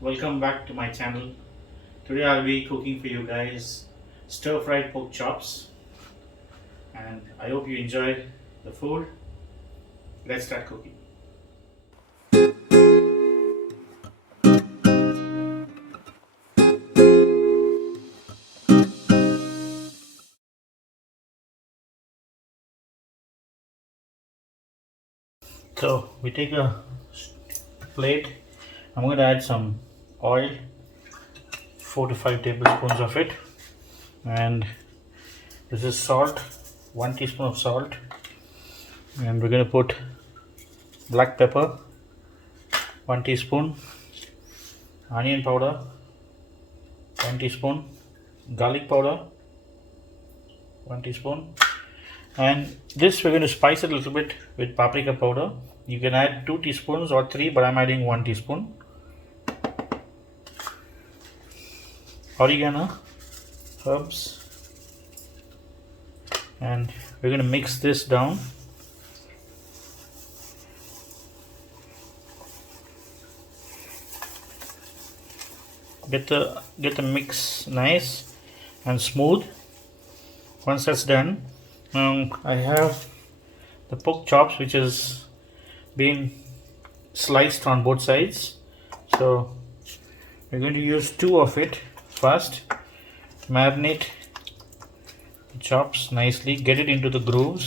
welcome back to my channel. Today I'll be cooking for you guys stir-fried pork chops, and I hope you enjoy the food. Let's start cooking. So we take a plate. I'm going to add some oil, 4 to 5 tablespoons of it, and this is salt, 1 teaspoon of salt, and we're going to put black pepper, 1 teaspoon, onion powder, 1 teaspoon, garlic powder, 1 teaspoon, and this we're going to spice it a little bit with paprika powder. You can add 2 teaspoons or 3, but I'm adding 1 teaspoon. Oregano, herbs, and we're going to mix this down. Get the mix nice and smooth. Once that's done, I have the pork chops, which is being sliced on both sides. So we're going to use 2 of it first. Marinate the chops nicely, get it into the grooves,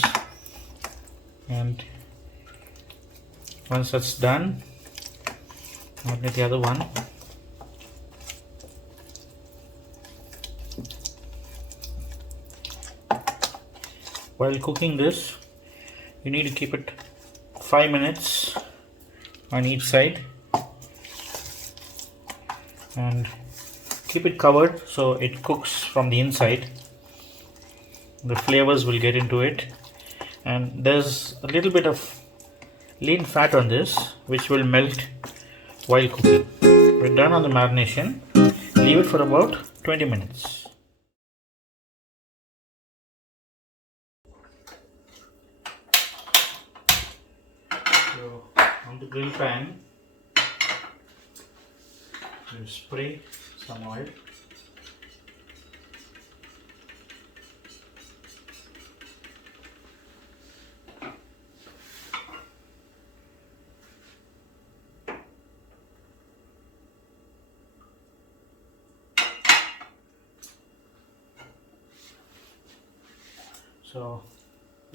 and once that's done, marinate the other one. While cooking this, you need to keep it 5 minutes on each side and keep it covered so it cooks from the inside. The flavors will get into it, and there's a little bit of lean fat on this which will melt while cooking. We're done on the marination. Leave it for about 20 minutes. So on the grill pan, we'll spray some oil. So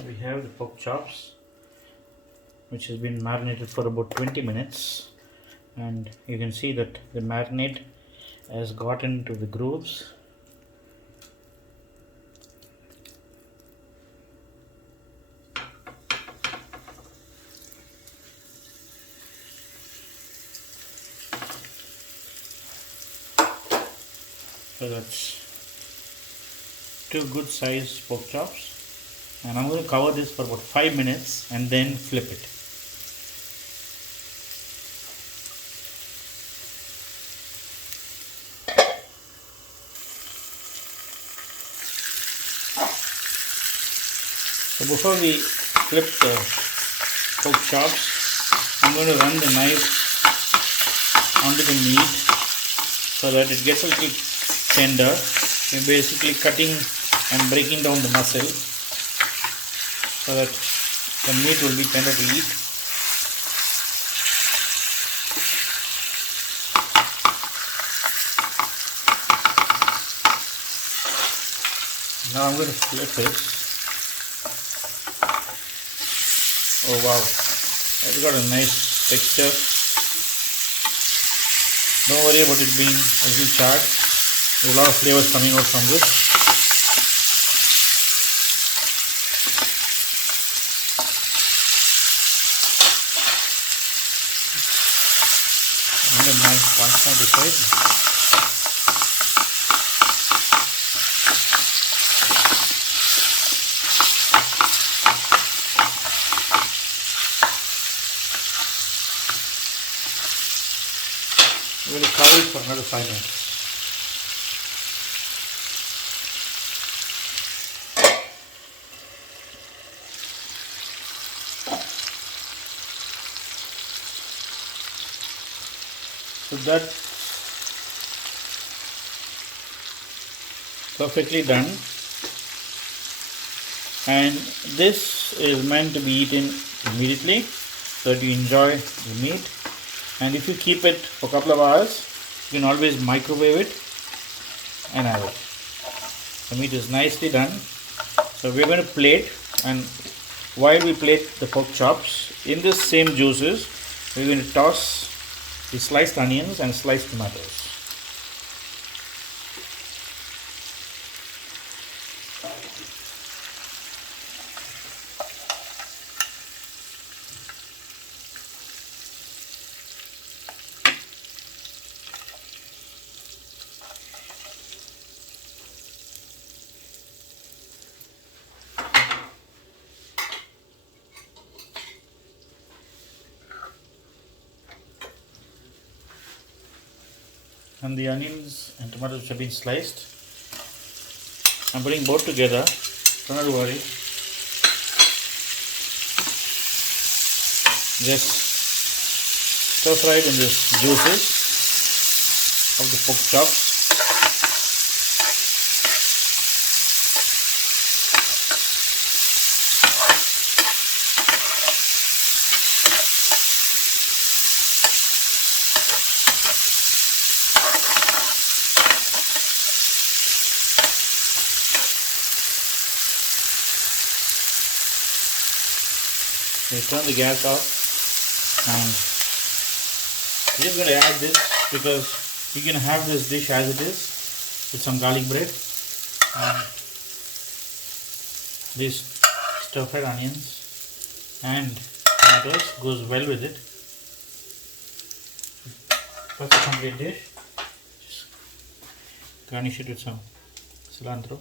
we have the pork chops, which has been marinated for about 20 minutes, and you can see that the marinade has got into the grooves. So that's 2 good sized pork chops, and I'm going to cover this for about 5 minutes and then flip it. So before we flip the pork chops, I'm going to run the knife onto the meat so that it gets a little tender. We're basically cutting and breaking down the muscle so that the meat will be tender to eat. Now I'm going to flip it. Oh wow, it's got a nice texture. Don't worry about it being a little charred. There's a lot of flavors coming out from this. And a nice once more beside. We're going to cover it for another 5 minutes. So that's perfectly done, and this is meant to be eaten immediately so that you enjoy the meat. And if you keep it for a couple of hours, you can always microwave it and have it. The meat is nicely done. So we're going to plate, and while we plate the pork chops, in this same juices we're going to toss the sliced onions and sliced tomatoes. And the onions and tomatoes which have been sliced, I'm putting both together, don't have to worry. Just stir fried in this juices of the pork chops. We turn the gas off, and we're just going to add this because you can have this dish as it is with some garlic bread. These stir fried onions and tomatoes goes well with it. That's a complete dish. Just garnish it with some cilantro.